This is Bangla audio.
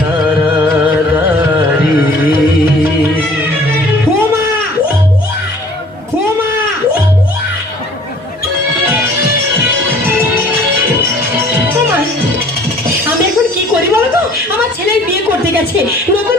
কারাগারি। আমি এখন কি করি বলো তো? আমার ছেলে বিয়ে করতে গেছে, নতুন